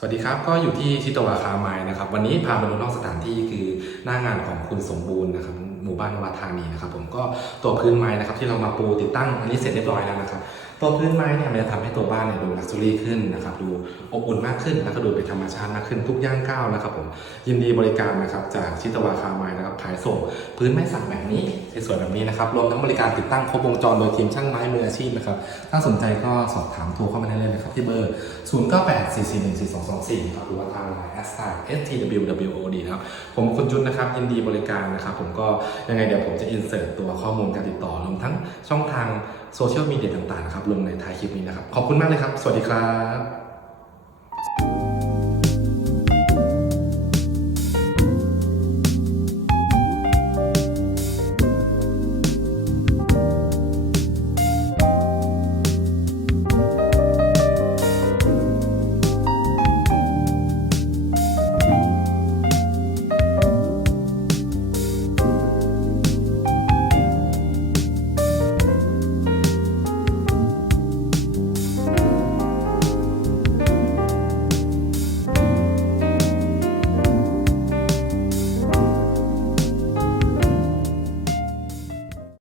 สวัสดีครับ ก็อยู่ที่ชิโตวาคาไมนะครับ วันนี้พามาดูนอกสถานที่คือหน้างานของคุณสมบูรณ์นะครับหมู่บ้านนวัดธานีนะครับ ผมก็ตัวพื้นไม้นะครับที่เรามาปูติดตั้งอันนี้เสร็จเรียบร้อยแล้วนะครับ ตัวพื้นไม้เนี่ยมันจะทำให้ตัวบ้านเนี่ยดูลักซ์รี่ขึ้นนะครับดูอบอุ่นมากขึ้นแล้วก็ดูเป็นธรรมชาติมากขึ้นทุกย่างก้าวนะครับผมยินดีบริการนะครับจากชิตวาคาไม้นะครับขายส่งพื้นไม้สักแบบนี้สวยๆแบบนี้นะครับรวมทั้งบริการติดตั้งครบวงจรโดยทีมช่างไม้มืออาชีพนะครับถ้าสนใจก็สอบถามโทรเข้ามาได้เลยนะครับที่เบอร์ 0 9 8 4 4 1 4 2 2 4ครับหรือว่าทางไลน์ s t a r stwwod นะครับผมคุณจุนนะครับยินดีบริการนะครับผมก็ยังไงเดี๋ยวผมจะอินเสิร์ตตัวข้อมูลการติดต่อรวมทั้งช่องทาง โซเชียลมีเดียต่างๆนะครับลงในท้ายคลิปนี้นะครับ ขอบคุณมากเลยครับ สวัสดีครับ